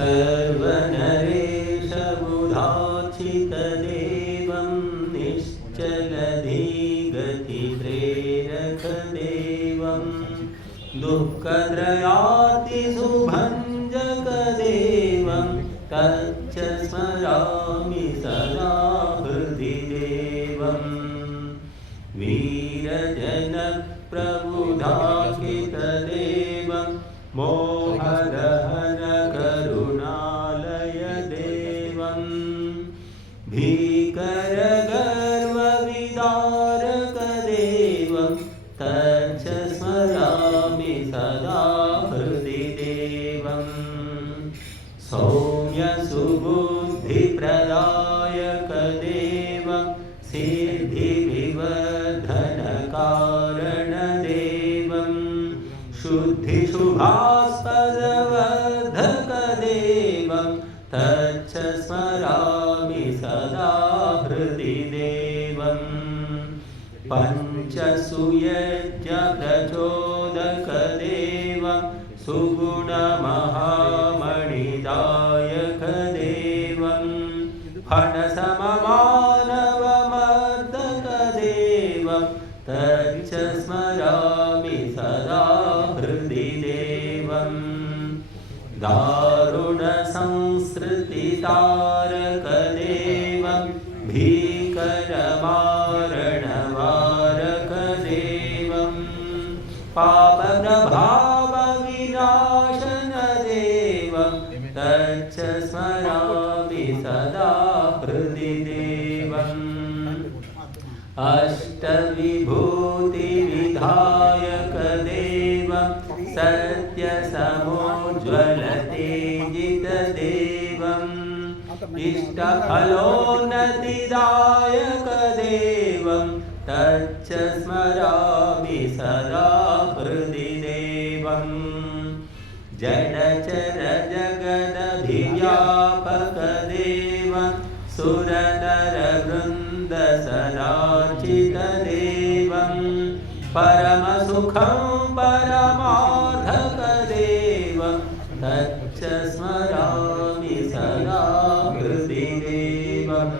सर्वनरेशबुधाचितदेवं निश्चलधिगतिप्रेरकदेवं दुःखत्रयातिसुभञ्जकदेवं तच्च स्मरामि सदा हृदि देवं वीरजनप्रबुधाचितदेवं मोहदहन करुणालय देवं भीकरगर्वविदारकदेवं तच्च स्मरामि सदा हृदि देवं सौम्यसुबुद्धिप्रदायकदेवं सिद्धिविवर्धनकारणदेवं शुद्धिशुभास्पदवर्धकदेवं तच्च स्मरामि सदा हृदि देवं पञ्चसुयज्ञप्रचोदकदेवं सुगुणमहामणिदायकदेवं फणसममानवमर्दकदेवं तच्च स्मरामि सदा हृदि देवं दारुणसंसृतितारकदेवं भीकरमारणवारकदेवं पापप्रभावविनाशनदेवं तच्च स्मरामि सदा हृदि देवं अष्टविभूतिविधायकदेवं सत्यसमोज्ज्वलतेजितदेवं इष्टफलोन्नतिदायकदेवं तच्च स्मरामि सदा हृदि देवं जडचरजगदभिव्यापकदेवं सुरनरवृन्दसदाचितदेवं परमसुखं परमार्थकदेवं तच्च स्मरामि सदा हृदि देवं